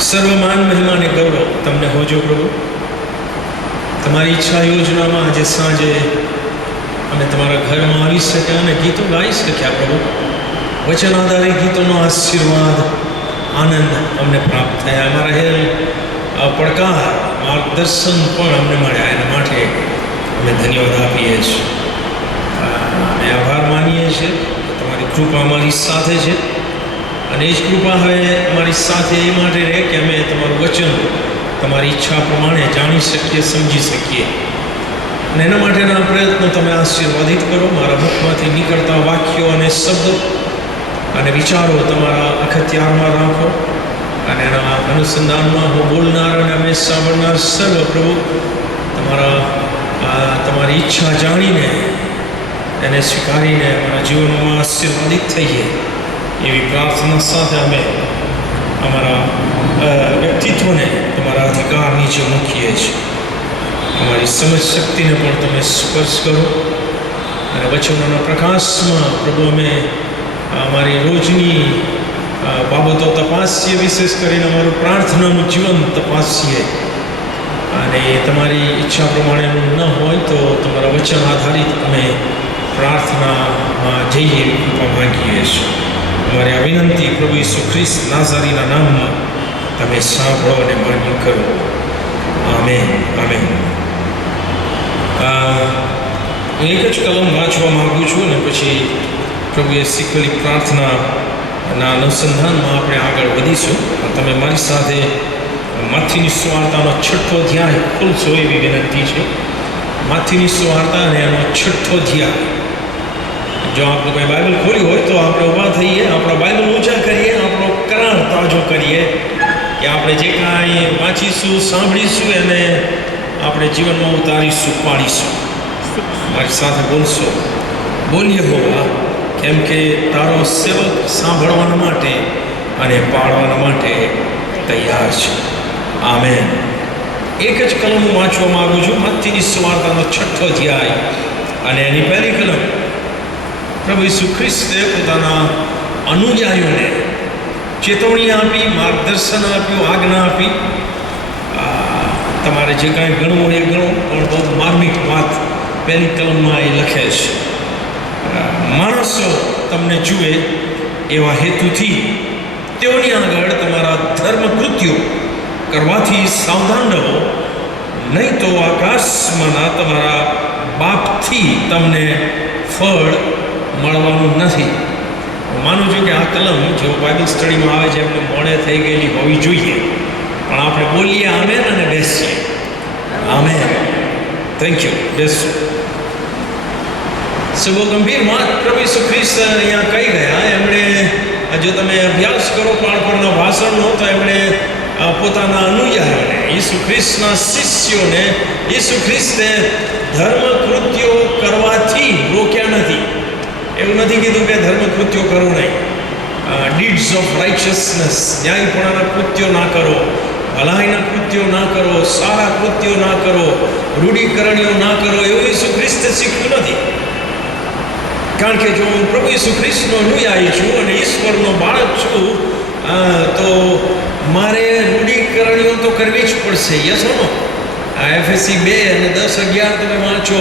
સર્વમાન મહિમા અને ગૌરવ તમને હોજો પ્રભુ. તમારી ઈચ્છા યોજનામાં આજે સાંજે અમે તમારા ઘરમાં આવી શક્યા અને ગીતો ગાઈ શક્યા પ્રભુ. વચન આધારિત ગીતોનો આશીર્વાદ આનંદ અમને પ્રાપ્ત થયા. અમારા હેલ પડકાર માર્ગદર્શન પણ અમને મળ્યા. એના માટે અમે ધન્યવાદ આપીએ છીએ. અમે આભાર માનીએ છીએ કે તમારી કૃપા અમારી સાથે છે અને એ જ કૃપા હવે અમારી સાથે એ માટે રહે કે અમે તમારું વચન તમારી ઈચ્છા પ્રમાણે જાણી શકીએ, સમજી શકીએ. અને એના માટેના પ્રયત્નો તમે આશીર્વાદિત કરો. મારા મુખમાંથી નીકળતા વાક્યો અને શબ્દો અને વિચારો તમારા અખત્યારમાં રાખો અને એના અનુસંધાનમાં હું બોલનાર અને અમે સાંભળનાર સર્વ પ્રભુ તમારી ઈચ્છા જાણીને એને સ્વીકારીને અમારા જીવનમાં આશીર્વાદિત થઈએ એવી પ્રાર્થના સાથે અમે અમારા વ્યક્તિત્વને તમારા અધિકાર નીચે મૂકીએ છીએ. અમારી સમજ શક્તિને પણ તમે સ્પર્શ કરો અને વચનોના પ્રકાશમાં પ્રભુ અમે અમારી રોજની બાબતો તપાસીએ, વિશેષ કરીને અમારું પ્રાર્થનાનું જીવન તપાસીએ અને તમારી ઈચ્છા પ્રમાણેનું ન હોય તો તમારા વચન આધારિત અમે પ્રાર્થનામાં જઈએ એવી કૃપા માંગીએ છીએ. અમારી આ વિનંતી પ્રભુ ઈસુ ખ્રિસ્ત નાઝારીના નામમાં તમે સાંભળો અને માન્ય કરો. Amen, amen. હું એક જ કલમ વાંચવા માગું છું અને પછી પ્રભુએ શીખવેલી પ્રાર્થનાના અનુસંધાનમાં આપણે આગળ વધીશું. તમે મારી સાથે માથીની સુવાર્તાનો 6થો અધ્યાય ખોલશો એવી વિનંતી છે. માથીની સુવાર્તા અને એનો 6થો અધ્યાય. જો આપણે કોઈ બાઇબલ ખોલ્યું હોય તો આપણે ઊભા થઈએ, આપણા બાઇબલ ઊંચા કરીએ, આપણો કરાર તાજો કરીએ કે આપણે જે કાંઈ વાંચીશું, સાંભળીશું એને આપણે જીવનમાં ઉતારીશું, પાડીશું. મારી સાથે બોલશો, બોલીએ હોવા, કેમ કે તારો સેવક સાંભળવાના માટે અને પાડવાના માટે તૈયાર છે. આમેન. એક જ કલમ હું વાંચવા માગું છું, મત્તીની સુવાર્તાનો 6થો અધ્યાય અને એની પહેલી કલમ. પ્રભુ ઈસુ ખ્રિસ્તે પોતાના અનુયાયીઓને ચેતવણી આપી, માર્ગદર્શન આપ્યું, આજ્ઞા આપી. તમારે જે કાંઈ ગણવું હોય એ ગણો, પણ બહુ માર્મિક વાત પહેલી કલમમાં એ લખે છે. માણસો તમને જુએ એવા હેતુથી તેઓની આગળ તમારા ધર્મકૃત્યો કરવાથી સાવધાન રહો, નહીં તો આકાશમાંના તમારા બાપથી તમને ફળ મળવાનું નથી. માનું છું કે આ કલમ જો બાઇબલ સ્ટડીમાં આવે છે એમને મોડે થઈ ગયેલી હોવી જોઈએ, પણ આપણે બોલીએ આમેન અને બેસીએ. આમેન. Thank you. બેસો. બહુ ગંભીર વાત પ્રભુ ઈસુ ખ્રિસ્ત અહીંયા કહી ગયા. એમણે, જો તમે અભ્યાસ કરો બાળપણના ભાષણનો, તો એમણે પોતાના અનુયાયીઓને, ઈસુ ખ્રિસ્તના શિષ્યોને ઈસુ ખ્રિસ્તે ધર્મકૃત્યો કરવાથી રોક્યા નથી. એવું નથી કીધું કે ધર્મકૃત્યો કરો નહીં. ડીડ્સ ઓફ રાઇચસનેસ, ન્યાયપણાના કૃત્યો ના કરો, ભલાઈના કૃત્યો ના કરો, સારા કૃત્યો ના કરો, રૂઢિકરણીઓ ના કરો, એવું ઈસુ ખ્રિસ્તે શીખ્યું નથી. કારણ કે જો હું પ્રભુ ઈસુ ખ્રિસ્તનો અનુયાયી છું અને ઈશ્વરનો બાળક છું તો મારે રૂઢિકરણીઓ તો કરવી જ પડશે. Yes no? એફએસસી 2 અને 10-11 તમે વાંચો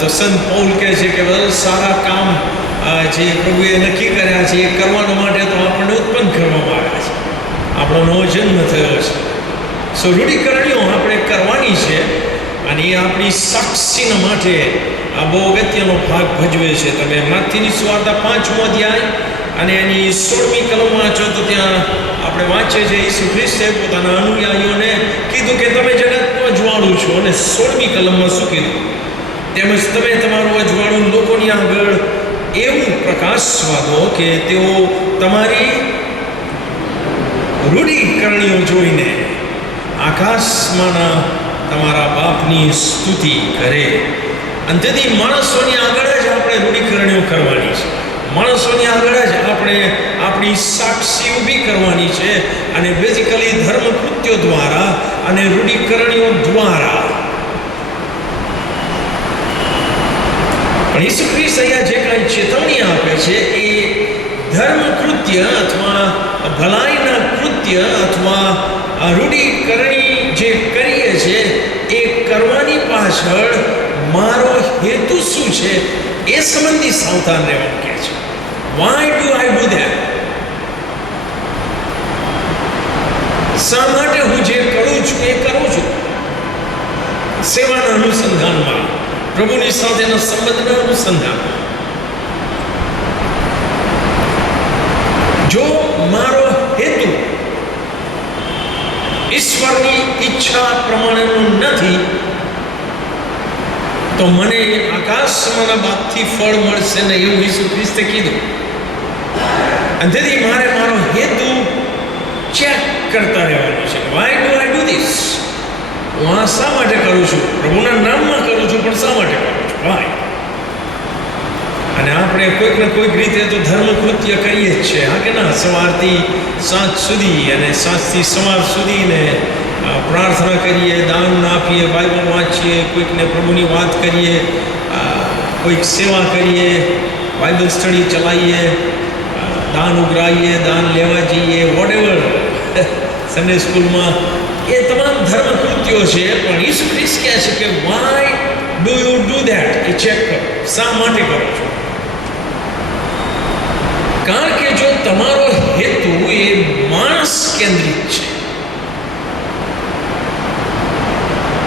તો સંત પૌલ કહે છે કે બધા સારા કામ જે પ્રભુએ નક્કી કર્યા છે એ કરવાના માટે તો આપણને ઉત્પન્ન કરવામાં આવ્યા છે, આપણો નવો જન્મ થયો છે. સો રૂઢિકરણીઓ આપણે કરવાની છે અને એ આપણી સાક્ષીના માટે આ બહુ અગત્યનો ભાગ ભજવે છે. તમે માથીની સુવાર્તા 5મો અધ્યાય અને એની 16મી કલમ વાંચો તો ત્યાં આપણે વાંચીએ છીએ ઈસુ ખ્રિસ્તે પોતાના અનુયાયીઓને કીધું કે તમે જગતનું અજવાળું છો. અને 16મી કલમમાં શું કીધું? તેમજ તમે તમારું અજવાળું લોકોની આગળ એવું પ્રકાશવા દો કે તેઓ તમારી રૂઢિકરણીઓ જોઈને આકાશમાંના તમારા બાપની સ્તુતિ કરે. અને તેથી માણસોની આગળ જ આપણે રૂઢિકરણીઓ કરવાની છે. માણસોની આગળ જ આપણે આપણી સાક્ષી ઊભી કરવાની છે. અને બેઝિકલી ધર્મકૃત્યો દ્વારા અને રૂઢિકરણીઓ દ્વારા. પણ ઈસુ ખ્રિસ્ત અહીંયા જે કાંઈ ચેતવણી આપે છે એ ધર્મકૃત્ય અથવા ભલાઈના કૃત્ય અથવા રૂઢિકરણી જે કરીએ છીએ એ કરવાની પાછળ મારો હેતુ શું છે એ સંબંધી સાવધાન રહેવાનું કહે છે. Why do I do that? શા માટે હું જે કરું છું એ કરું છું? સેવાના અનુસંધાનમાં, પ્રભુની સાથેના સંબંધના અનુસંધાનમાં. જો મારો હેતુ ઈશ્વરની ઈચ્છા પ્રમાણેનો નથી તો મને આકાશમાંના બાદથી ફળ મળશે ને, એવું ઈસુ ખ્રિસ્તે કીધું. અને તેથી મારે મારો હેતુ ચેક કરતા રહેવાનું છે. Why do I do this? હું આ શા માટે કરું છું? પ્રભુના નામમાં કરું છું, પણ શા માટે કરું છું? વાય? અને આપણે કોઈક ને કોઈક રીતે તો ધર્મ કૃત્ય કરીએ જ છે, હા કે ના? સવારથી સાંજ સુધી અને સાંજથી સવાર સુધી ને પ્રાર્થના કરીએ, દાન આપીએ, બાઇબલ વાંચીએ, કોઈકને પ્રભુની વાત કરીએ, કોઈક સેવા કરીએ, બાઇબલ સ્ટડી ચલાવીએ, દાન ઉઘરાવીએ, દાન લેવા જઈએ, વોટ એવર, સન્ડે સ્કૂલમાં, એ તમામ ધર્મ કૃત્યો છે. પણ ઈસુ ખ્રિસ્ત કહે છે કે why do you do that? A check કરો. શા માટે કરો છો? કારણ કે જો તમારો હેતુ એ માણસ કેન્દ્રિત છે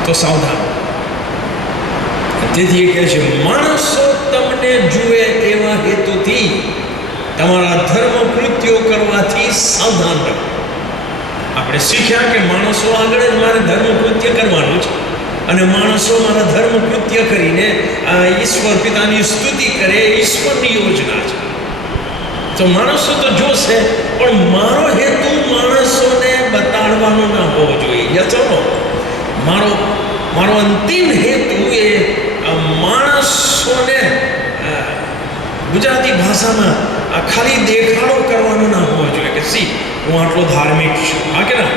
તો સાવધાન. તેથી એ કહે છે માણસો તમને જુએ એવા હેતુથી તમારા ધર્મ કૃત્યો કરવાથી સાવધાન રહો. આપણે શીખ્યા કે માણસો આગળ જ મારે ધર્મ કૃત્ય કરવાનું છે, અને માણસો મારા ધર્મ કૃત્ય કરીને ઈશ્વર પિતાની સ્તુતિ કરે, ઈશ્વરની યોજના છે. તો માણસો તો જોશે, પણ મારો હેતુ માણસોને બતાડવાનો ના હોવો જોઈએ. યચનો મારો અંતિમ હેતુ એ માણસોને ગુજરાતી ભાષામાં ખાલી દેખાડો કરવાનો ના હોવો જોઈએ કે સી હું આટલો ધાર્મિક છું, હા કે ના?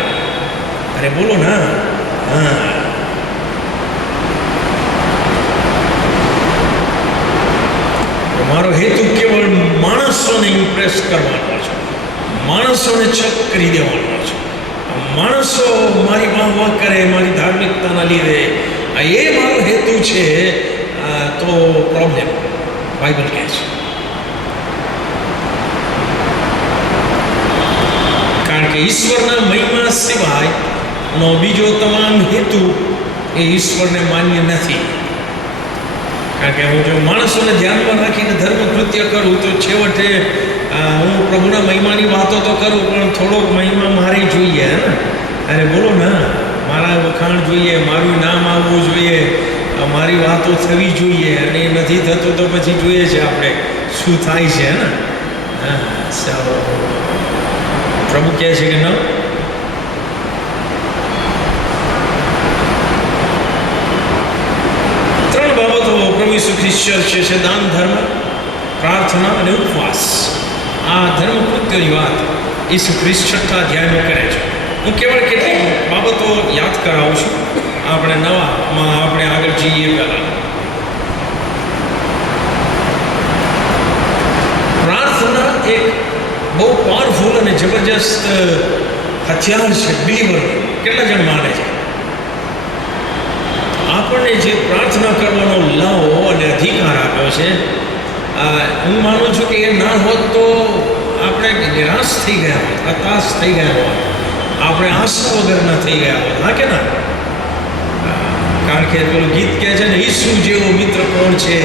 અરે બોલો ના. હા, મારો હેતુ કેવળ માણસોને ઇમ્પ્રેસ કરવાનો છે, માણસોને ચકરી દેવાનો છે. માણસો મારી વાહ કરે મારી ધાર્મિકતાના લીધે, એ મારો હેતુ છે તો પ્રોબ્લેમ, બાઇબલ કહે છે. કારણ કે ઈશ્વરના મહિમા સિવાયનો બીજો તમામ હેતુ એ ઈશ્વરને માન્ય નથી. કારણ કે હું જો માણસોને ધ્યાનમાં રાખીને ધર્મ કૃત્ય કરું તો છેવટે હું પ્રભુના મહિમાની વાતો તો કરું, પણ થોડોક મહિમા મારે જોઈએ. હે ને? અરે બોલો ના, મારા વખાણ જોઈએ, મારું નામ આવવું જોઈએ, મારી વાતો થવી જોઈએ. અને એ નથી થતું તો પછી જોઈએ છે આપણે શું થાય છે. ને પ્રભુ કહે છે કે ના, ત્રણ બાબતો પ્રભુ ઈસુ ખ્રિસ્ત ચર્ચે છે: દાન, ધર્મ, પ્રાર્થના અને ઉપવાસ. આ ધર્મ કૃત્યની વાત ઈસુ ખ્રિસ્ત 6થા અધ્યાયમાં કરે છે. હું કેવળ કેટલીક બાબતો યાદ કરાવું છું, આપણે નવામાં આપણે આગળ જઈએ પહેલાં. પ્રાર્થના એક બહુ પાવરફુલ અને જબરજસ્ત હથિયાર છે બિલીવર. કેટલા જણ માને છે? આપણને જે પ્રાર્થના કરવાનો લાવો અને અધિકાર આપ્યો છે, હું માનું છું કે એ ના હોત તો આપણે નિરાશ થઈ ગયા હોત, હતાશ થઈ ગયા હોત, આપણે આશા વગરના થઈ ગયા હોત, હા કે ના? કારણ કે પેલું ગીત કહે છે ને, ઈસુ જેવો મિત્ર કોણ છે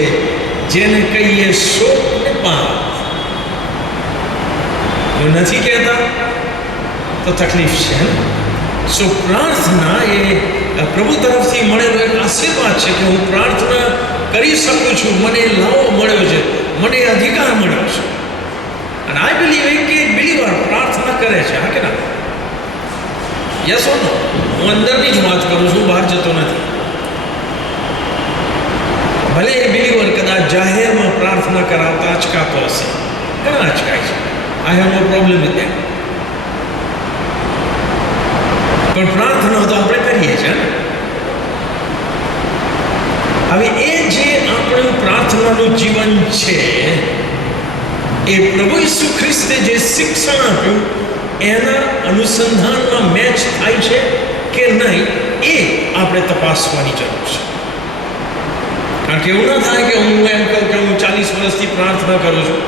જેને કહીએ શોક ને પાપ. જો નથી કહેતા તો તકલીફ છે. સો પ્રાર્થના એ પ્રભુ તરફથી મળેલો એક આશીર્વાદ છે કે હું પ્રાર્થના કરી શકું છું, મને લાવો મળ્યો છે, મને અધિકાર મળ્યો છે. અને આઈ બિલીવ કે બિલીવર પ્રાર્થના કરે છે, હા કે ના? યસ ઓર નો? હું અંદરની જ વાત કરું છું, બહાર જતો નથી. ભલે એ બિલીવર કદાચ જાહેરમાં પ્રાર્થના કરાવતા અચકાતો હશે, ઘણા અચકાય છે. I have no problem with that. પણ પ્રાર્થના તો આપણે કરીએ છીએ. હવે એ જે આપણું પ્રાર્થનાનું જીવન છે, એ પ્રભુ ઈસુ ખ્રિસ્તે જે શિક્ષણ આપ્યું એના અનુસંધાનમાં મેચ થાય છે કે નહીં એ આપણે તપાસવાની જરૂર છે. કારણ કે એવું ના થાય કે હું એમ કહું કે હું 40 વર્ષથી પ્રાર્થના કરું છું,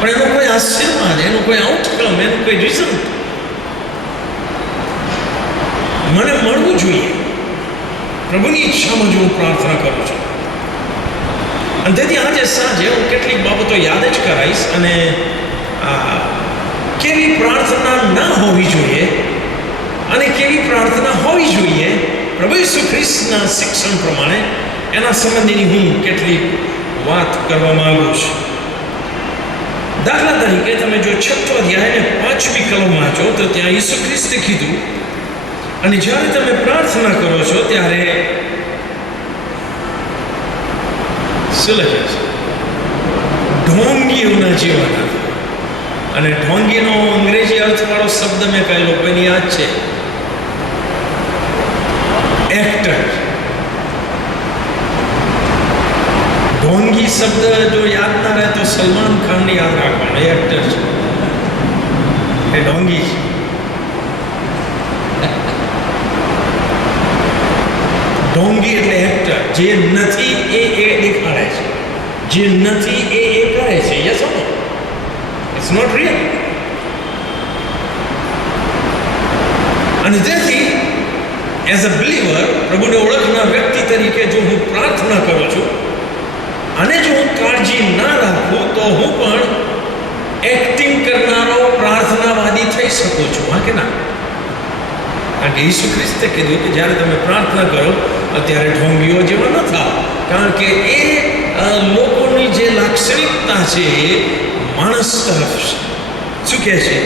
પણ એનો કોઈ આશીર્વાદ, એનો કોઈ આઉટકમ, એનું કોઈ રિઝલ્ટ મને મળવું જોઈએ. પ્રભુની ઈચ્છામાં જો હું પ્રાર્થના કરું છું. અને તેથી આજે સાંજે હું કેટલીક બાબતો યાદ જ કરાવીશ અને કેવી પ્રાર્થના ના હોવી જોઈએ અને કેવી પ્રાર્થના હોવી જોઈએ પ્રભુ ઈસુ ખ્રિસ્તના શિક્ષણ પ્રમાણે એના સંબંધીની હું કેટલીક વાત કરવા માંગુ છું. દાખલા તરીકે તમે જો 6 અધ્યાય અને 5મી કલમ વાંચો તો ત્યાં ઈસુ ખ્રિસ્તે કીધું, અને જ્યારે તમે પ્રાર્થના કરો છો ત્યારે શું લખે છે? ઢોંગીઓના જેવા. અને ઢોંગીનો અંગ્રેજી અર્થવાળો શબ્દ મેં કહેલો, કોઈની યાદ છે? એક્ટર. ઢોંગી શબ્દ જો યાદ ના રહે તો સલમાન ખાનને યાદ રાખવાનો, એક્ટર છે એ ઢોંગી છે. ઢોંગી એટલે એક્ટર, જે નથી એ દેખાડે છે, જે નથી એ કરે છે. Yes or no? It's not real. અને તેથી એઝ અ બિલીવર, પ્રભુને ઓળખનાર વ્યક્તિ તરીકે જો હું પ્રાર્થના કરું છું અને જો હું કાળજી ના રાખું તો હું પણ એક્ટિંગ કરનારો પ્રાર્થનાવાદી થઈ શકું છું. હા કે ના? કારણ કે ઈસુ ખ્રિસ્તે કીધું કે જ્યારે તમે પ્રાર્થના કરો અત્યારે ઢોંગીઓ જેવા ન થાઓ, કારણ કે એ લોકોની જે લાક્ષણિકતા છે એ માણસ તરફ છે. શું કહે છે?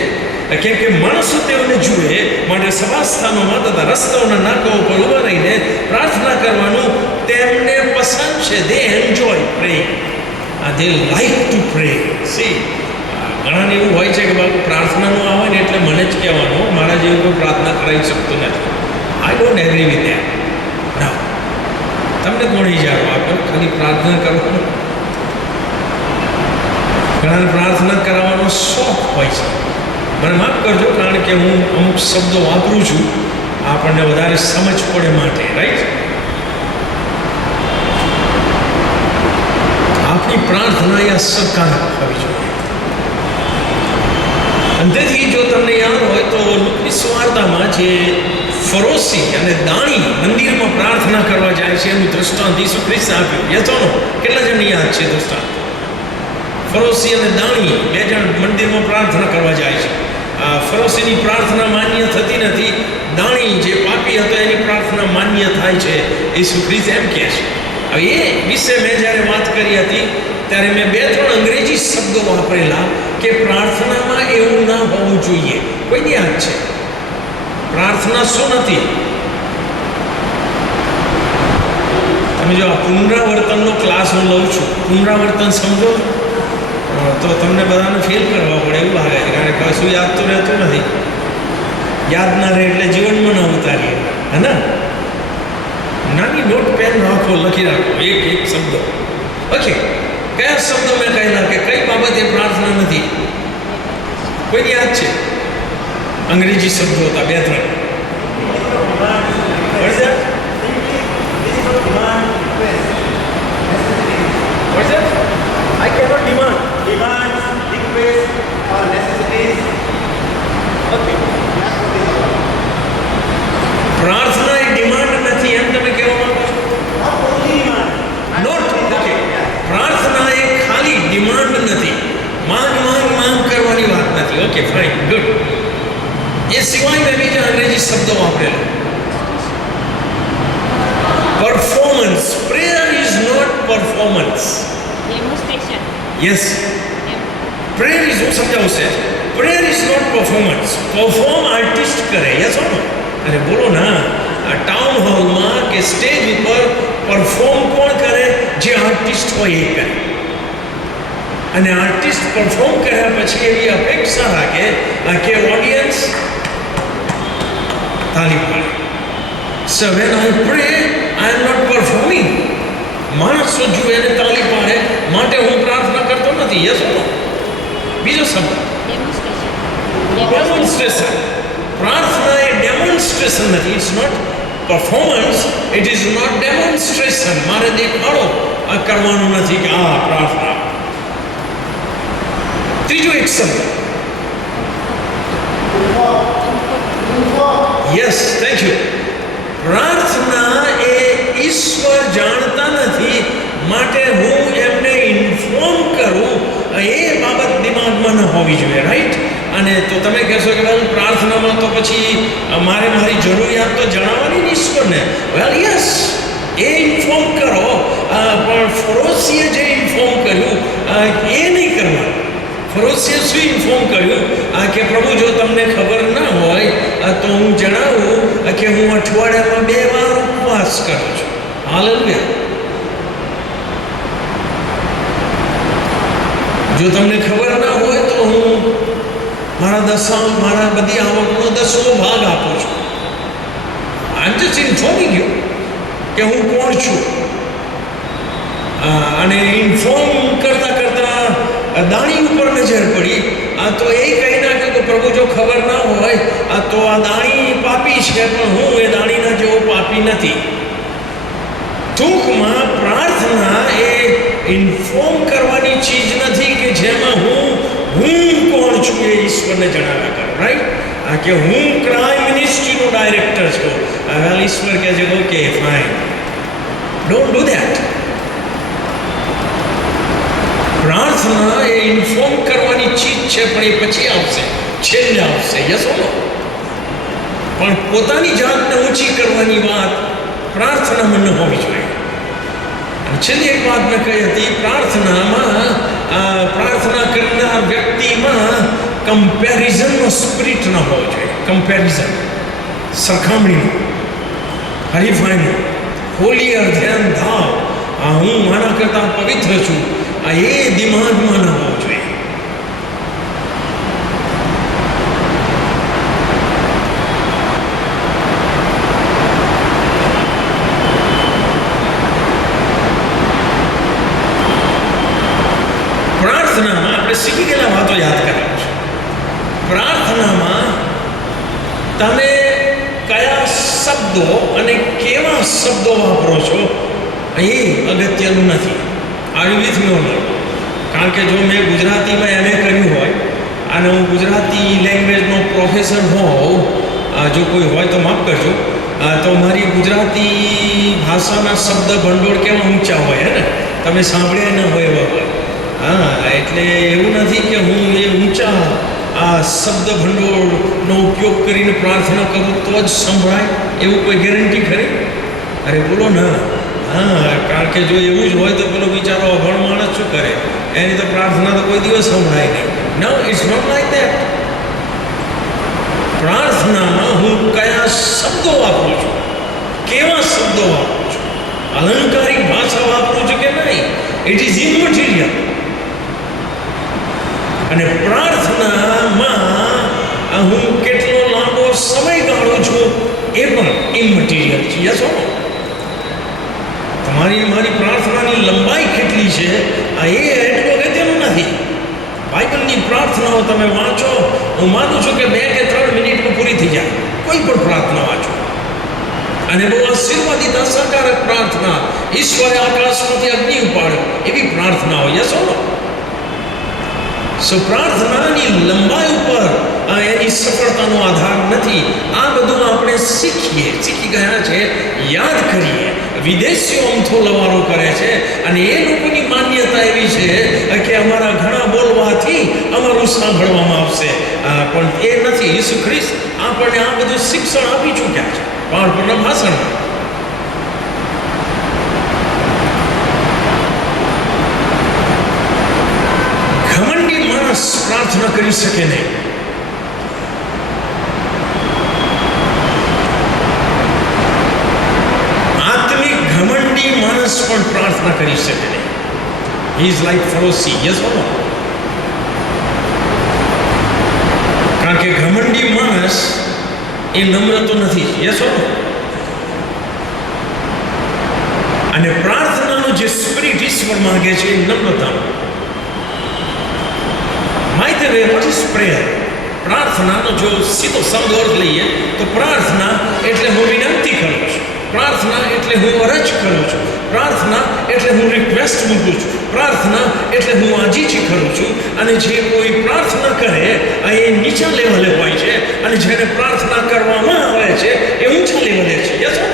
કેમ કે માણસો તેઓને જુએ માટે સભાસ્થાનોમાં તથા રસ્તાઓના નાકાઓ પર ઊભા રહીને પ્રાર્થના કરવાનું તેમને પસંદ છે. They enjoy praying. They like to pray. See, ઘણાને એવું હોય છે કે બાપુ પ્રાર્થનાનું આવે ને એટલે મને જ કહેવાનું, મારા જેવું કોઈ પ્રાર્થના કરાવી શકતું નથી. I don't agree with that. ના, તમને કોણ ઇજારો આપ્યો ખાલી પ્રાર્થના કરવાનો? ઘણાને પ્રાર્થના કરાવવાનો શોખ હોય છે. મને માફ કરજો, કારણ કે હું અમુક શબ્દો વાપરું છું આપણને વધારે સમજ પડે માટે. રાઈટ? આપણી પ્રાર્થના એ અસરકારક હોવી જોઈએ. અને તેથી જો તમને યાદ હોય તો લુકની સુવાર્તામાં જે ફરોશી અને દાણી મંદિરમાં પ્રાર્થના કરવા જાય છે એનું દ્રષ્ટાંત ઈસુ ખ્રિસ્તે આપ્યું. યસ ઓર નો? કેટલા જણને યાદ છે દ્રષ્ટાંત? ફરોશી અને દાણી 2 જણ મંદિરમાં પ્રાર્થના કરવા જાય છે. ફરોશીની પ્રાર્થના માન્ય થતી નથી, દાણી જે પાપી હતો એની પ્રાર્થના માન્ય થાય છે. ઈસુ ખ્રિસ્ત એમ કહે છે. હવે એ વિશે મેં જ્યારે વાત કરી હતી ત્યારે મેં 2-3 અંગ્રેજી શબ્દો વાપરેલા કે પ્રાર્થનામાં એવું ના હોવું જોઈએ. કોઈની યાદ છે? પ્રાર્થના શું નથી? તમે જો આ પુનરાવર્તનનો ક્લાસ હું લઉં છું, પુનરાવર્તન સમજો તો તમને બધાને ફેલ કરવા પડે એવું લાગે છે, કારણ કે કશું યાદ તો રહેતું નથી. યાદ ના રહે એટલે જીવનમાં ના ઉતારીએ, હે ને? નાની નોટ પેન રાખો, લખી રાખો એક શબ્દ. ઓકે, કયા શબ્દો મેં કહેલા કે કઈ બાબતે પ્રાર્થના નથી? કોઈની યાદ છે? અંગ્રેજી શબ્દો હતા 2-3. I cannot demand. Demands, requests, or necessities. Okay. પ્રાર્થના એ ડિમાન્ડ નથી એમ તમે કહેવા માંગો છો? Not only demand. Not. Okay, પ્રાર્થના એ ખાલી ડિમાન્ડ નથી, માંગ કરવાની વાત નથી. Okay, fine, good. એ સિવાય મેં બીજા અંગ્રેજી શબ્દો વાપરેલા. Performance. Prayer is not performance. Demonstration. Yes, prayer is, હું સમજાવું છે, prayer is not performance. Perform artist કરે. Yes or no? અરે બોલો ના. આ ટાઉન હોલમાં કે સ્ટેજ ઉપર પરફોર્મ કોણ કરે? જે આર્ટિસ્ટ હોય એ કરે. અને આર્ટિસ્ટ પરફોર્મ કર્યા પછી એવી અપેક્ષા રાખે કે ઓડિયન્સ તાલી પાડે. So when I pray I am not performing. માણસો જુએ એને તાલી પાડે માટે હું પ્રાર્થના કરતો નથી. Yes or no? બીજો શબ્દ Demonstration. ડેમોન્સ્ટ્રેશન. પ્રાર્થના એ ડેમોન્સ્ટ્રેશન નથી. It's not performance, it is not demonstration. મારે દેખાડો આ કરવાનું નથી કે આ પ્રાર્થના. ત્રીજો એક શબ્દ, યસ, થેન્ક યુ. પ્રાર્થના એ ઈશ્વર જાણતા નથી માટે હું એમને ઇન્ફોર્મ કરું, એ બાબત દિમાગમાં ન હોવી જોઈએ, રાઈટ? અને તો તમે કહેશો કે ભાઈ પ્રાર્થનામાં તો પછી મારે મારી જરૂરિયાત તો જણાવવાની ને ઈશ્વરને. વેલ યસ, એ ઇન્ફોર્મ કરો, પણ ફરોશીએ જે ઇન્ફોર્મ કર્યું એ નહીં કરવાનું. ફરોશીએ શું ઇન્ફોર્મ કર્યું કે પ્રભુ જો તમને ખબર ના હોય તો હું જણાવું કે હું અઠવાડિયામાં 2 વાર ઉપવાસ કરું છું. હાલેલુયા. જો તમને ખબર ના હોય તો હું મારા બધી આવકનો 10મો ભાગ આપું છું. આઈ એમ જસ્ટ ઇન્ફોર્મિંગ યુ કે હું કોણ છું. અને ઇન્ફોર્મ કરતાં દાણી ઉપર નજર પડી તો એ કહી નાખ્યું કે પ્રભુ જો ખબર ના હોય તો આ દાણી પાપી છે, પણ હું એ દાણીના જેવો પાપી નથી. ટૂંકમાં પ્રાર્થના એ ઇન્ફોર્મ કરવાની ચીજ નથી કે જેમાં હું કોણ છું એ ઈશ્વરને જણાવ્યા કરું, રાઈટ? કે હું ક્રાઇમ મિનિસ્ટ્રીનો ડાયરેક્ટર છું. વેલ ઈશ્વર કહે છે okay fine, don't do that. પ્રાર્થના એ ઇન્ફોર્મ કરવાની ચીજ છે, પણ એ પછી આવશે, છેલ્લે આવશે. યસ ઓ નો? પણ પોતાની જાતને ઊંચી કરવાની વાત પ્રાર્થનામાં ન હોવી જોઈએ. અને છેલ્લી એક વાત મેં કહી હતી, પ્રાર્થના કરનાર વ્યક્તિમાં કમ્પેરિઝનનો સ્પિરિટ ન હોવો જોઈએ. કમ્પેરિઝન, સરખામણીનો, હરીફાઈનો, હોલિયર ધ્યાન ધાવ, હું મારા કરતાં પવિત્ર છું, એ દિમાગમાં ન હોવું જોઈએ. પ્રાર્થનામાં આપણે શીખી ગયેલા વાતો યાદ કરાવું છું. પ્રાર્થનામાં તમે કયા શબ્દો અને કેવા શબ્દો વાપરો છો એ અગત્યનું નથી. આવી વિથ મી ઓનર. કારણ કે જો મેં ગુજરાતીમાં MA કર્યું હોય અને હું ગુજરાતી લેંગ્વેજનો પ્રોફેસર હોઉં, જો કોઈ હોય તો માફ કરજો, તો મારી ગુજરાતી ભાષાના શબ્દ ભંડોળ કેવા ઊંચા હોય, હે ને? તમે સાંભળ્યા ન હોય એવા હોય. એટલે એવું નથી કે હું એ ઊંચા શબ્દ ભંડોળનો ઉપયોગ કરીને પ્રાર્થના કરું તો જ સંભળાય, એવું કોઈ ગેરંટી ખરી? અરે બોલો ના. કારણ કે જો એવું જ હોય તો પેલો બિચારો અભણ માણસ શું કરે? એની તો પ્રાર્થના તો કોઈ દિવસ સંભળાય નહીં. નો, ઇટ્સ નોટ લાઈક ધેટ. પ્રાર્થનામાં હું કયા શબ્દો વાપરું છું, કેવા શબ્દો વાપરું છું, અલંકારિક ભાષા વાપરું છું કે નહીં, ઇટ ઇઝ ઇમટીરિયલ. અને પ્રાર્થનામાં હું કેટલો લાંબો સમય ગાળું છું એ પણ ઇમટીરિયલ છે. યસ ઓ નો? મારી પ્રાર્થનાની લંબાઈ કેટલી છે એ એટલું અગત્યનું નથી. બાઇબલની પ્રાર્થનાઓ તમે વાંચો, હું માનું છું કે 2 કે 3 મિનિટમાં પૂરી થઈ જાય. કોઈ પણ પ્રાર્થના વાંચો અને બહુ આશીર્વાદિત અસરકારક પ્રાર્થના, ઈશ્વરે આકાશમાંથી અગ્નિ ઉપાડ્યો, એવી પ્રાર્થનાઓ. યસ ઓ નો? સો પ્રાર્થનાની લંબાઈ ઉપર એની સફળતાનો આધાર નથી. આ બધું આપણે શીખી ગયા છે, યાદ કરીએ. વિદેશીઓ અમથો લવારો કરે છે અને એ લોકોની માન્યતા એવી છે કે અમારા ઘણા બોલવાથી અમારું સાંભળવામાં આવશે, પણ એ નથી. ઈસુ ખ્રિસ્ત આપણને આ બધું શિક્ષણ આપી ચૂક્યા છે બાળકોના ભાષણમાં. ઘમંડી માણસ પ્રાર્થના કરી શકે નહીં. ઘમંડી માણસ પણ પ્રાર્થના કરી શકે નહીં. He is like pharisee. Yes or no? કારણ કે ઘમંડી માણસ એ નમ્ર તો નથી. Yes or no? અને પ્રાર્થનાનું જે સ્પિરિટ ઈશ્વર માંગે છે એ નમ્રતાનું. By the way, what is prayer? પ્રાર્થનાનો જો સીધો શબ્દ અર્થ લઈએ તો પ્રાર્થના એટલે હું વિનંતી કરું છું, પ્રાર્થના એટલે હું અરજ કરું છું, પ્રાર્થના એટલે હું રિક્વેસ્ટ મૂકું છું, પ્રાર્થના એટલે હું આજીજી કરું છું. અને જે કોઈ પ્રાર્થના કરે એ નીચા લેવલે હોય છે, અને જેને પ્રાર્થના કરવામાં આવે છે એ ઊંચા લેવલે છે. યસ ને?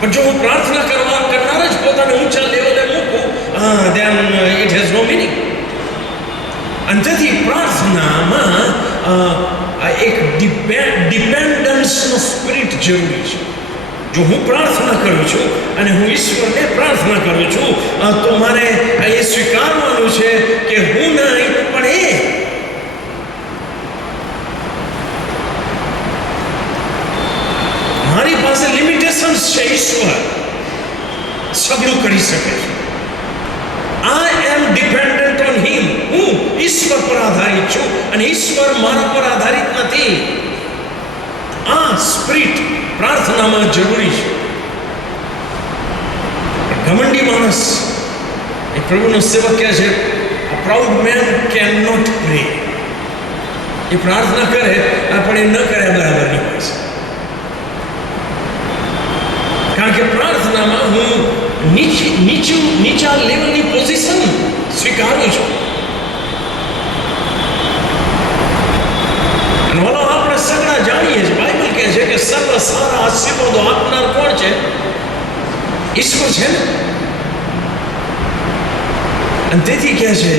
પણ જો હું પ્રાર્થના કરનાર જ પોતાને ઊંચા લેવલે મૂકું, then it has no meaning. અને તેથી પ્રાર્થનામાં એક ડિપેન્ડન્સનો સ્પિરિટ જરૂરી છે. જો હું પ્રાર્થના કરું છું અને હું ઈશ્વરને પ્રાર્થના કરું છું તો મારે એ સ્વીકારવાનું છે કે હું નહીં પણ એ. મારી પાસે લિમિટેશન્સ છે, ઈશ્વર સગળું કરી શકે છે. આઈ એમ ડિપેન્ડન્ટ ઓન હિમ. હું ઈશ્વર પર આધારિત છું અને ઈશ્વર મારા પર આધારિત નથી. આ સ્પિરિટ પ્રાર્થનામાં જરૂરી છે. ઘમંડી માણસ, એક પ્રભુનો સેવક કહે છે, a proud man cannot pray. એ પ્રાર્થના કરે પણ એ ન કરે બરાબરની હોય છે. કારણ કે પ્રાર્થનામાં હું નીચા લેવલની પોઝિશન સ્વીકારું છું. અને ઓલો આપણે સગડા જાણીએ છીએ, બાઇબલ કહે છે કે સર્વ સારા આશીર્વાદો આપનાર કોણ છે? ઈશ્વર છે ને. અને તેથી કહે છે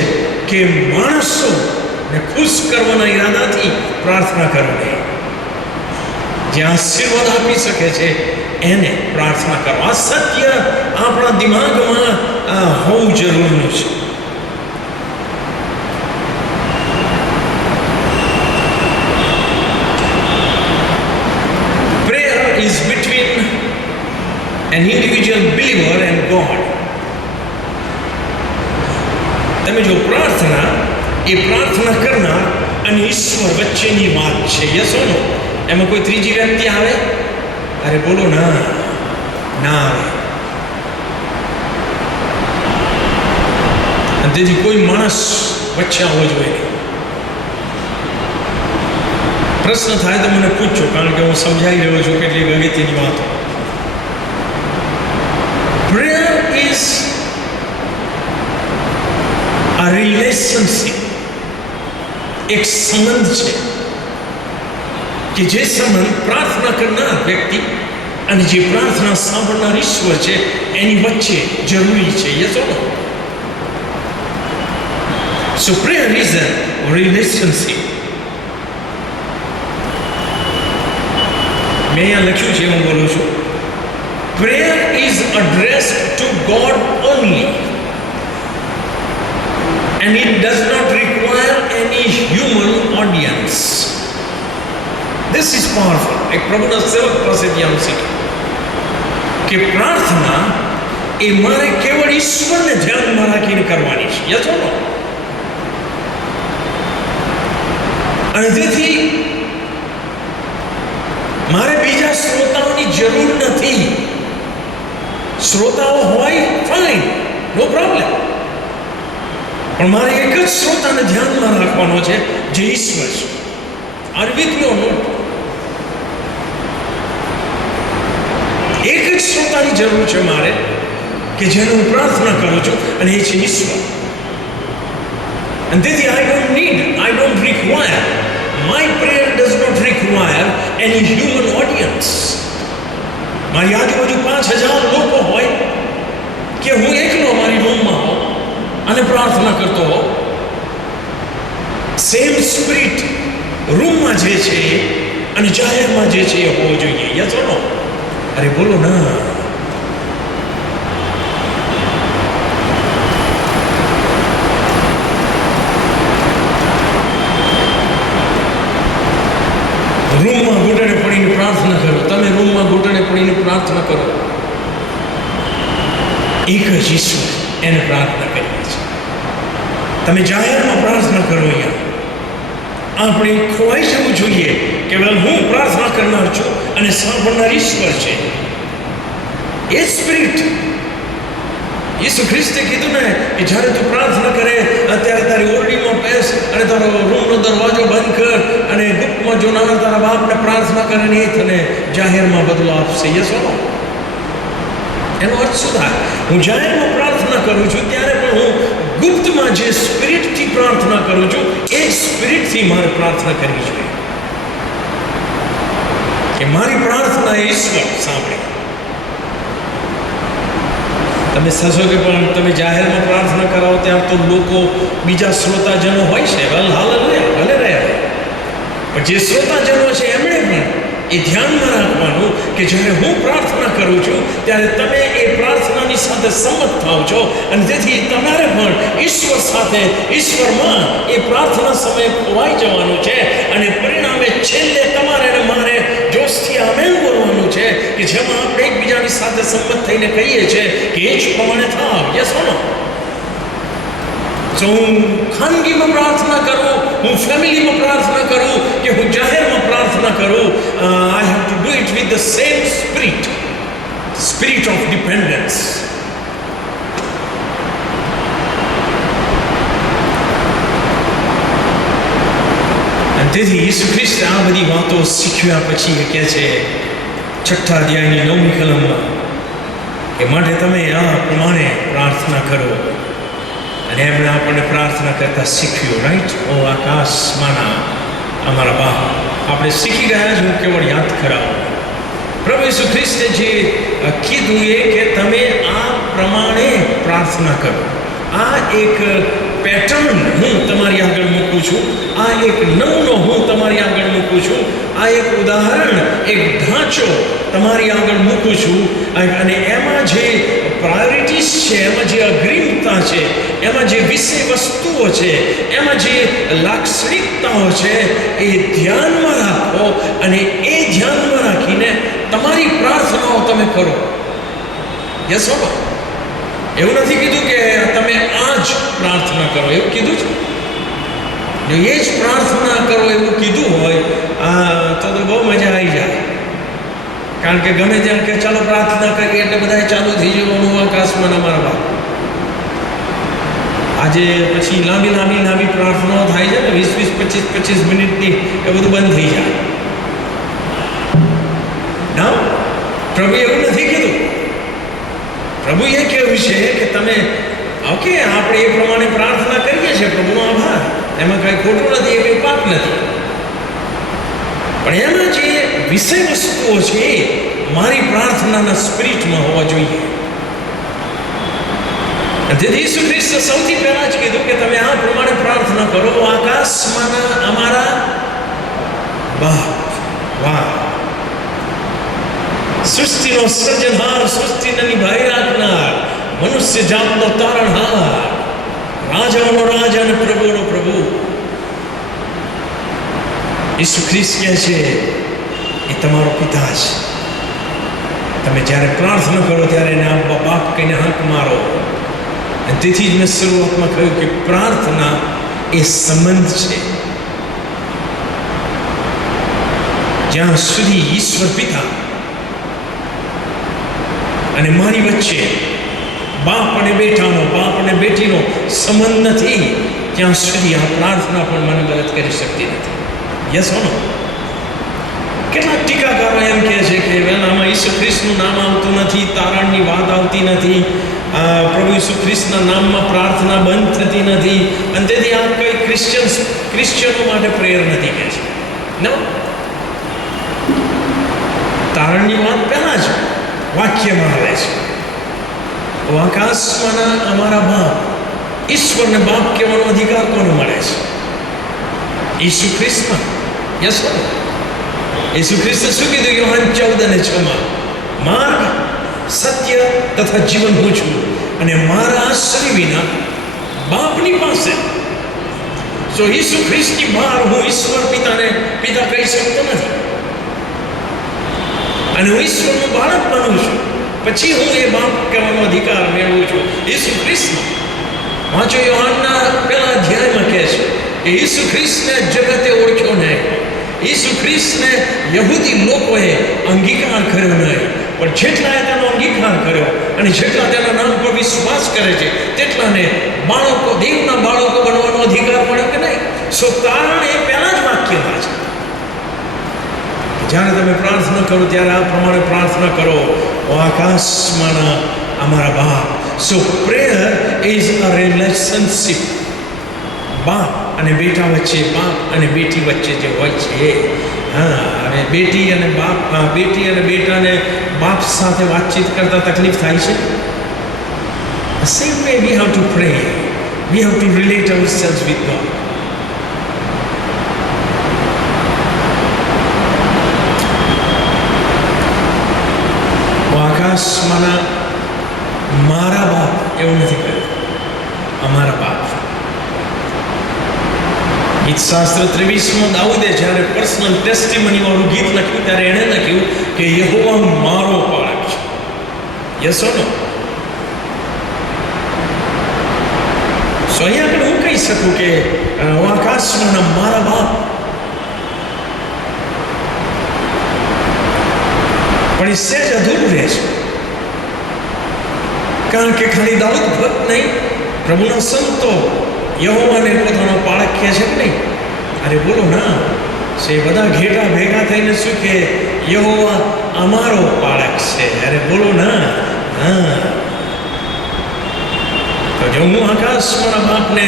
કે માણસોને ખુશ કરવાના ઈરાદાથી પ્રાર્થના કરવી. જે આશીર્વાદ આપી શકે છે એને પ્રાર્થના કરો. આ સત્ય આપણા દિમાગમાં હોવું જરૂરી છે. Prayer is between an individual believer and God. તમે જો પ્રાર્થના એ પ્રાર્થના કરનાર અને ઈશ્વર વચ્ચેની વાત છે. યસ ઓર નો? એમાં કોઈ ત્રીજી વ્યક્તિ આવે? અરે બોલો ના, ના આવે. અને તેથી કોઈ માણસ વચ્ચે આવવો જોઈએ નહીં. પ્રશ્ન થાય તો મને પૂછજો, કારણ કે હું સમજાઈ રહ્યો છું કેટલીક અગત્યની વાતો. Prayer is a relationship. એક સંબંધ છે કે જે સંબંધ પ્રાર્થના કરનાર વ્યક્તિ અને જે પ્રાર્થના સાંભળનાર ઈશ્વર છે એની વચ્ચે જરૂરી છે. Yes or no? So prayer is a relationship. મેં અહીંયા લખ્યું છે, હું બોલું છું. Prayer is addressed to God only and it does not require any human audience. This is powerful. એક પ્રભુના સેવક પાસેથી આમ શીખ્યું કે પ્રાર્થના એ મારે કેવળ ઈશ્વરને ધ્યાનમાં રાખીને કરવાની છે. યસ ઓર નો? અને તેથી મારે બીજા શ્રોતાઓની જરૂર નથી. શ્રોતાઓ હોય ફાઇન, નો પ્રોબ્લેમ, પણ મારે એક જ શ્રોતાને ધ્યાનમાં રાખવાનો છે જે ઈશ્વર છે. Are with me or not? એક જ શ્રોતાની જરૂર છે મારે કે જેને હું પ્રાર્થના કરું છું અને એ છે ઈશ્વર. અને તેથી I don't require, my prayer does not require any human audience. મારી આજુબાજુ 5000 લોકો હોય કે હું એકલો મારી રૂમમાં હોઉં અને પ્રાર્થના કરતો હોઉં, સેમ સ્પિરિટ રૂમમાં જે છે અને જાહેરમાં જે છે એ હોવો જોઈએ. Yes or no? અરે બોલો ના. રૂમમાં ઘૂંટણે પડીને પ્રાર્થના કરો. તમે રૂમમાં ઘૂંટણે પડીને પ્રાર્થના કરો. એક જ ઈશ્વર, એને પ્રાર્થના કરીએ છીએ. તમે જાહેરમાં પ્રાર્થના કરો. અહીંયા આપણે ખોવાઈ જવું જોઈએ કે હું પ્રાર્થના કરનાર છું અને સાંભળનાર ઈશ્વર છે. એ સ્પિરિટ ઈસુ ખ્રિસ્તે કીધું ને કે જ્યારે તું પ્રાર્થના કરે ત્યારે તારી ઓરડીમાં બેસ અને તારો રૂમનો દરવાજો બંધ કર અને ગુપ્તમાં જોનાર તારા બાપને પ્રાર્થના કરે ને એ તને જાહેરમાં બદલો આપશે. યસ ઓર નો? એનો અર્થ શું થાય? હું જાહેરમાં પ્રાર્થના કરું છું ત્યારે પણ હું ગુપ્તમાં જે સ્પિરિટથી પ્રાર્થના કરું છું એ સ્પિરિટથી મારે પ્રાર્થના કરવી જોઈએ કે મારી પ્રાર્થના ઈશ્વર સાંભળે. તમે થશો કે પણ તમે જાહેરમાં પ્રાર્થના કરાવો ત્યાં તો લોકો બીજા શ્રોતાજનો હોય છે, ભલે રહ્યા, પણ જે શ્રોતાજનો છે એમણે પણ એ ધ્યાનમાં રાખવાનું કે જ્યારે હું પ્રાર્થના કરું છું ત્યારે તમે એ પ્રાર્થનાની સાથે સંમત થાવ છો અને તેથી તમારે પણ ઈશ્વર સાથે, ઈશ્વરમાં એ પ્રાર્થના સમયે ખોવાઈ જવાનું છે અને પરિણામે છેલ્લે તમારે અને મારે જોશથી આમેન બોલવાનું છે કે જેમાં આપણે એકબીજાની સાથે સંમત થઈને કહીએ છીએ કે એ જ પ્રમાણે થાવ. યસ ઓર નો? જો હું ખાનગીમાં પ્રાર્થના કરું, હું ફેમિલીમાં પ્રાર્થના કરું કે હું જાહેરમાં પ્રાર્થના કરું, I have to do it with the same spirit of dependence. અને તેથી ઈસુ ખ્રિસ્ત આ બધી વાતો શીખ્યા પછી કહે છે 6 અધ્યાયની 9મી કલમમાં કે માટે તમે આ પ્રમાણે પ્રાર્થના કરો. અને એમણે આપણને પ્રાર્થના કરતા શીખ્યું. રાઈટ? ઓ આકાશમાંના અમારા બાપ, આપણે શીખી ગયા છું, કેવળ યાદ કરાવો. પ્રભુ ઈસુ ખ્રિસ્તે જે કીધું એ કે તમે આ પ્રમાણે પ્રાર્થના કરો. આ એક પેટર્ન હું તમારી આગળ મૂકું છું, આ એક નમૂનો હું તમારી આગળ મૂકું છું, આ એક ઉદાહરણ, એક ઢાંચો તમારી આગળ મૂકું છું. અને એમાં જે પ્રાયોરિટીઝ છે, એમાં જે અગ્રિમતા છે, એમાં જે વિષય વસ્તુઓ છે, એમાં જે લાક્ષણિકતાઓ છે એ ધ્યાનમાં રાખો અને એ ધ્યાનમાં રાખીને તમારી પ્રાર્થનાઓ તમે કરો. યસ ઓર નો? એવું નથી કીધું કે તમે આ જ પ્રાર્થના કરો, એવું કીધું છે? જો એ જ પ્રાર્થના કરો એવું કીધું હોય તો બહુ મજા આવી જાય. કારણ કે ગમે ત્યાં કે ચાલો પ્રાર્થના કરીએ એટલે બધા ચાલુ થઈ જવાનું આકાશમાં અમારા બાપ. આજે પછી લાંબી પ્રાર્થનાઓ થાય છે ને 20, 25 મિનિટની, એ બધું બંધ થઈ જાય. ના, પ્રભુ એવું નથી કીધું. પ્રભુ એ કહેવું છે કે તમે ઓકે, આપણે એ પ્રમાણે પ્રાર્થના કરીએ છીએ, પ્રભુનો આભાર, એમાં કંઈ ખોટું નથી, એ કંઈ પાપ નથી. પણ એમાં જે વિષય વસ્તુઓ છે એ મારી પ્રાર્થનાના સ્પિરિટમાં હોવા જોઈએ. તેથી ઈસુ ખ્રિસ્તે સૌથી પહેલા જ કીધું કે તમે આ પ્રમાણે પ્રાર્થના કરો, આકાશમાંના અમારા બાપ. વાહ! સૃષ્ટિનો સર્જનહાર, સૃષ્ટિને નિભાઈ રાખનાર, મનુષ્ય જાતનો તારણહાર, રાજાઓનો રાજા અને પ્રભુનો પ્રભુ. ઈસુ ખ્રિસ્ત કહે છે એ તમારો પિતા છે. તમે જ્યારે પ્રાર્થના કરો ત્યારે એને બાપ કહીને હાથ મારો. અને તેથી જ મેં શરૂઆતમાં કહ્યું કે પ્રાર્થના એ સંબંધ છે. જ્યાં સુધી ઈશ્વર પિતા અને મારી વચ્ચે બાપ અને બેટાનો, બાપ અને બેટીનો સંબંધ નથી, ત્યાં સુધી આ પ્રાર્થના પણ મને મદદ કરી શકતી નથી. યસ ઓર નો? કેટલાક ટીકાકારો એમ કહે છે કે આમાં ઈસુ ખ્રિસ્તનું નામ આવતું નથી, તારણની વાત આવતી નથી, પ્રભુ ઈસુ ખ્રિસ્તના નામમાં પ્રાર્થના બંધ થતી નથી, અને તેથી આ કંઈ ક્રિશ્ચનો માટે પ્રેર નથી કહે છે. નો, તારણની વાત પહેલા જ વાક્યમાં આવે છે. આકાશમાંના અમારા બાપ, ઈશ્વરને બાપ કહેવાનો અધિકાર કોને મળે છે? ઈસુ ખ્રિસ્તમાં. યસ ઓર નો? ઈસુ ખ્રિસ્તે શું કીધું? યોહાન 14:6 માર્ગ, સત્ય તથા જીવન હું છું, અને મારા આશ્રય વિના બાપની પાસે. જો ઈસુ ખ્રિસ્તની બહાર હું ઈશ્વર પિતાને પિતા કહી શકતો નથી, અને હું ઈશ્વરનું બાળક બનું છું, પછી હું એ બાપ કહેવાનો અધિકાર મેળવું છું ઈસુ ખ્રિસ્તમાં. વાંચો, યોહાનના પહેલા અધ્યાયમાં કહે છે કે ઈસુ ખ્રિસ્તને જગતે ઓળખ્યો નહીં, ઈસુ ખ્રિસ્તને યહૂદી લોકોએ અંગીકાર કર્યો નહીં, પણ જેટલાએ તેનો અંગીકાર કર્યો અને જેટલા તેના નામ પર વિશ્વાસ કરે છે તેટલાને બાળકો, દેવના બાળકો બનવાનો અધિકાર મળ્યો કે નહીં? સો તારણ એ પહેલા જ વાક્યમાં છે. જ્યારે તમે પ્રાર્થના કરો ત્યારે આ પ્રમાણે પ્રાર્થના કરો, ઓ આકાશમાંના અમારા બાપ. સો પ્રેયર ઇઝ અ રિલેશનશિપ. બાપ અને બેટા વચ્ચે, બાપ અને બેટી વચ્ચે જે હોય છે. હા, અને બેટી અને બાપ, બેટી અને બેટાને બાપ સાથે વાતચીત કરતા તકલીફ થાય છે. Same way we have to pray, we have to relate ourselves with God. આકાશમાંના મારા બાપ એવું નથી કહ્યું, અમારા બાપ. ગીતશાસ્ત્ર 23માં દાઉદે જ્યારે પર્સનલ ટેસ્ટિમની વાળું ગીત લખ્યું ત્યારે એણે લખ્યું કે યહોવા મારો પાળક છે. યસ ઓર નો? સો અહીંયા આગળ હું કહી શકું કે આકાશમાંના મારા બાપ. પણ એ સહેજ અધૂરું રહે છે, કારણ કે ખાલી દાઉદ ભક્ત નહીં, પ્રભુના સંતો યહોવાને પોતાનો પાળક કહે છે કે નહીં? અરે બોલો ના, સે બધા ઘેટા ભેગા થઈને શું કે યહોવા અમારો પાળક છે. અરે બોલો ના. હા, તો જો હું આકાશમાંના બાપને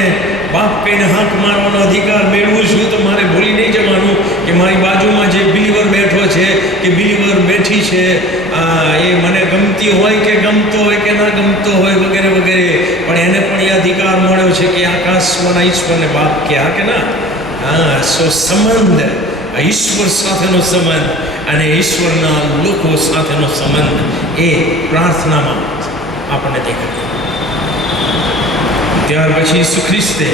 બાપ કહીને હાથ મારવાનો અધિકાર મેળવું છું તો મારે ભૂલી નહીં જવાનું કે મારી બાજુમાં જે બિલીવર બેઠો છે કે બિલીવર બેઠી છે, એ મને ગમતી હોય કે ગમતો હોય કે ના ગમતો હોય વગેરે વગેરે, પણ એને પણ એ અધિકાર મળ્યો છે કે આકાશમાંના ઈશ્વરને બાપ કહ્યા કે ના. હા, સો સંબંધ, ઈશ્વર સાથેનો સંબંધ અને ઈશ્વરના લોકો સાથેનો સંબંધ એ પ્રાર્થનામાં આપણને દેખાય. ત્યાર પછી ઈસુ ખ્રિસ્તે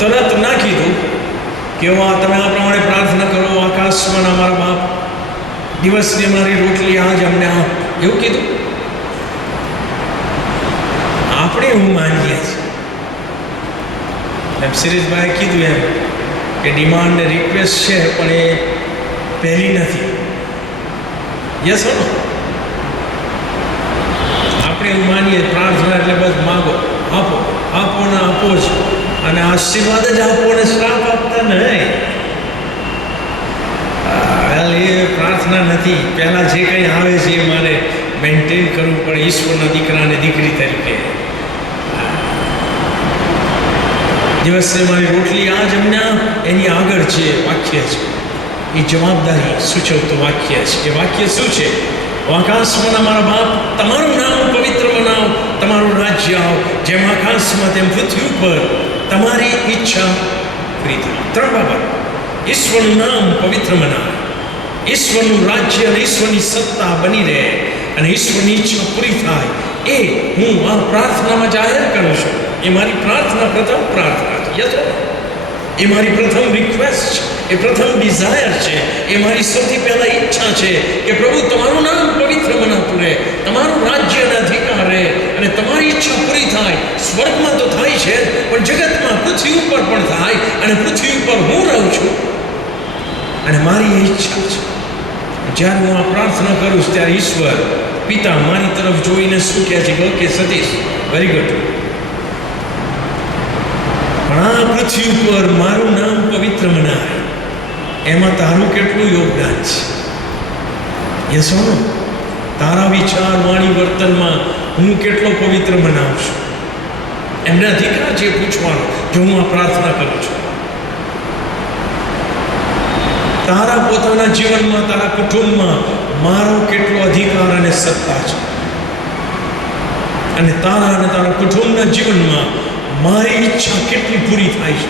તરત ના કીધું કે તમે આ પ્રમાણે પ્રાર્થના કરો, આકાશમાં અમારા બાપ, દિવસની મારી રોટલી આજ અમને આપ, એવું કીધું? આપણે એવું માનીએ છીએ. એમ સિરીઝભાઈએ કીધું એમ કે ડિમાન્ડ ને રિક્વેસ્ટ છે પણ એ પહેલી નથી. યસ હો નો? આપણે એવું માનીએ પ્રાર્થના એટલે બસ માગો, આપો, આપો ને આપો જ, અને આશીર્વાદ જ આપો અને શ્રાપ આપતા નહીં. એ પ્રાર્થના નથી. પહેલાં જે કંઈ આવે છે એ મારે મેન્ટેન કરવું પડે ઈશ્વરના દીકરા અને દીકરી તરીકે. દિવસે મારી રોટલી આજ અમને એની આગળ જે વાક્ય છે એ જવાબદારી સૂચવતું વાક્ય છે. એ વાક્ય શું છે? આકાશમાં મારા બાપ, તમારું નામ પવિત્ર બનાવો, તમારું રાજ્ય આવો, જેમ આકાશમાં તેમ પૃથ્વી ઉપર તમારી ઈચ્છા પૂરી થાય. 3 બાબત. ઈશ્વરનું નામ પવિત્ર બનાવે, ઈશ્વરનું રાજ્ય અને ઈશ્વરની સત્તા બની રહે અને ઈશ્વરની ઈચ્છા પૂરી થાય, એ હું આ પ્રાર્થનામાં જાહેર કરું છું. એ મારી પ્રાર્થના, પ્રથમ પ્રાર્થના છે. યસ, એ મારી પ્રથમ રિક્વેસ્ટ છે, એ પ્રથમ ડિઝાયર છે, એ મારી સૌથી પહેલા ઈચ્છા છે કે પ્રભુ તમારું નામ પવિત્ર બનાવતું રહે, તમારું રાજ્ય અને અધિકાર રહે અને તમારી ઈચ્છા પૂરી થાય. સ્વર્ગમાં તો થાય છે પણ જગતમાં, પૃથ્વી ઉપર પણ થાય, અને પૃથ્વી ઉપર હું રહું છું અને મારી એ ઈચ્છા છે. જ્યારે હું આ પ્રાર્થના કરું છું ત્યારે ઈશ્વર પિતા મારી તરફ જોઈને શું કહે છે? ઓકે સતીશ, વેરી ગુડ, પણ આ પૃથ્વી ઉપર મારું નામ પવિત્ર બનાવે, એમાં તારું કેટલું યોગદાન છે? યસ ઓર નો? તારા વિચાર, વાણી, વર્તનમાં હું કેટલો પવિત્ર બનાવું છું? એમને અધિકાર છે પૂછવાનો જો હું આ પ્રાર્થના કરું છું. તારા પોતાના જીવનમાં, તારા કુટુંબમાં મારો કેટલો અધિકાર અને સત્તા છે, અને તારા અને તારા કુટુંબના જીવનમાં મારી ઈચ્છા કેટલી પૂરી થાય છે?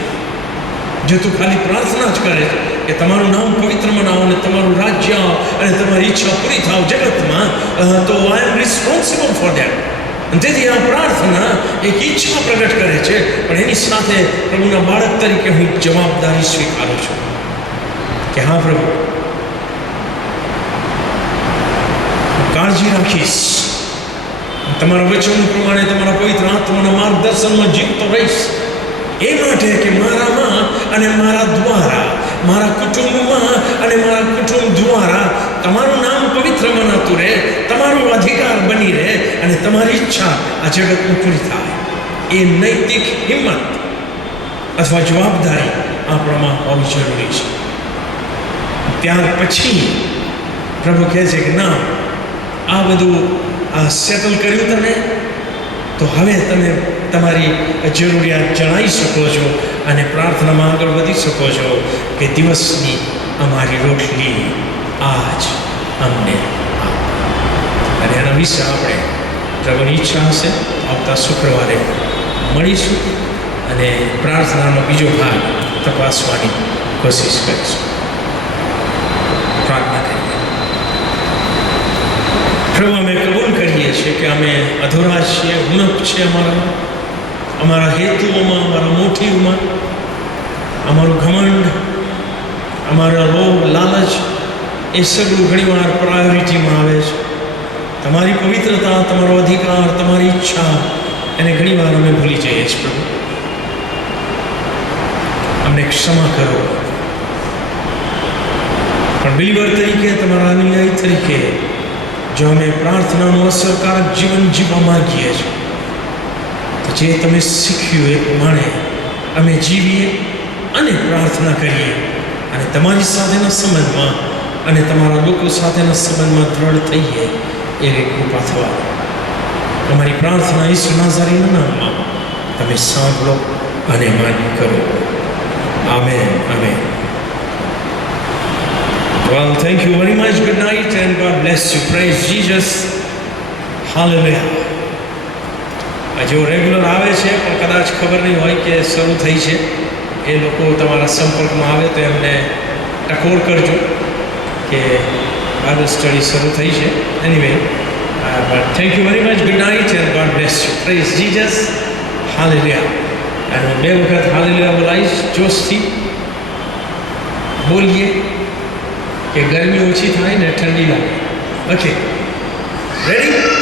જો તું ખાલી પ્રાર્થના જ કરે કે તમારું નામ પવિત્ર બનાવો અને તમારું રાજ્ય અને તમારી ઈચ્છા પૂરી થાવ જગતમાં, તો આઈ એમ રિસ્પોન્સિબલ ફોર ધેટ. અને તેથી આ પ્રાર્થના એક ઈચ્છા પ્રગટ કરે છે, પણ એની સાથે પ્રભુના બાળક તરીકે હું જવાબદારી સ્વીકારું છું કે હા પ્રભુ, કાળજી રાખીશ, તમારા વચન પ્રમાણે તમારા પવિત્ર આત્માના માર્ગદર્શનમાં જીવતો રહીશ, એ માટે કે મારામાં અને મારા દ્વારા, મારા કુટુંબમાં અને મારા કુટુંબ દ્વારા તમારું નામ પવિત્ર મનાતું રહે, તમારું તમારો અધિકાર બની રહે અને તમારી ઈચ્છા આ જગતમાં પૂરી થાય. એ નૈતિક હિંમત અથવા જવાબદારી આપણામાં હોવી જરૂરી છે. ત્યાર પછી પ્રભુ કહે છે કે ના, આ બધું સેટલ કર્યું તમે, તો હવે તમે તમારી જરૂરિયાત જણાવી શકો છો અને પ્રાર્થનામાં આગળ વધી શકો છો કે દિવસની અમારી રોટલી આજ અમને આપ. અને એના વિશે આપણે પ્રભુની ઈચ્છા હશે આવતા શુક્રવારે મળીશું અને પ્રાર્થનાનો બીજો ભાગ તપાસવાની કોશિશ કરીશું. પ્રાર્થના કરીએ. પ્રભુ, અમે કબૂલ કરીએ છીએ કે અમે અધૂરા છીએ, ઉણપ છે અમારા હેતુઓમાં, અમારા મોટીવમાં, અમારું ઘમંડ, અમારા લોભ, લાલચ, એ સગળું ઘણીવાર પ્રાયોરિટીમાં આવે છે. તમારી પવિત્રતા, તમારો અધિકાર, તમારી ઈચ્છા, એને ઘણીવાર અમે ભૂલી જઈએ છીએ. પ્રભુ, અમને ક્ષમા કરો. પણ બિલીવર તરીકે, તમારા અનુયાયી તરીકે, જો અમે પ્રાર્થનાનું અસરકારક જીવન જીવવા માંગીએ છીએ, તો જે તમે શીખ્યું એ પ્રમાણે અમે જીવીએ અને પ્રાર્થના કરીએ અને તમારી સાથેના સંબંધમાં અને તમારા લોકો સાથેના સંબંધમાં દ્રઢ થઈએ એવી કૃપા થવા. અમારી પ્રાર્થના ઈસુ નાઝારીના નામમાં તમે સાંભળો અને માન્ય કરો. Amen. Amen. Well, thank you very much. Good night and God bless you. Praise Jesus. Hallelujah. જો રેગ્યુલર આવે છે પણ કદાચ ખબર નહીં હોય કે શરૂ થઈ છે, એ લોકો તમારા સંપર્કમાં આવે તો એમને ટકોર કરજો કે બાઇબલ સ્ટડી શરૂ થઈ છે. Anyway, but thank you very much. Good night and God bless you. Praise Jesus. Hallelujah. અને હું 2 વખત હાલેલુયા બોલાવીશ. જોશથી બોલીએ કે ગરમી ઓછી થાય ને ઠંડી લાગે. Okay, ready?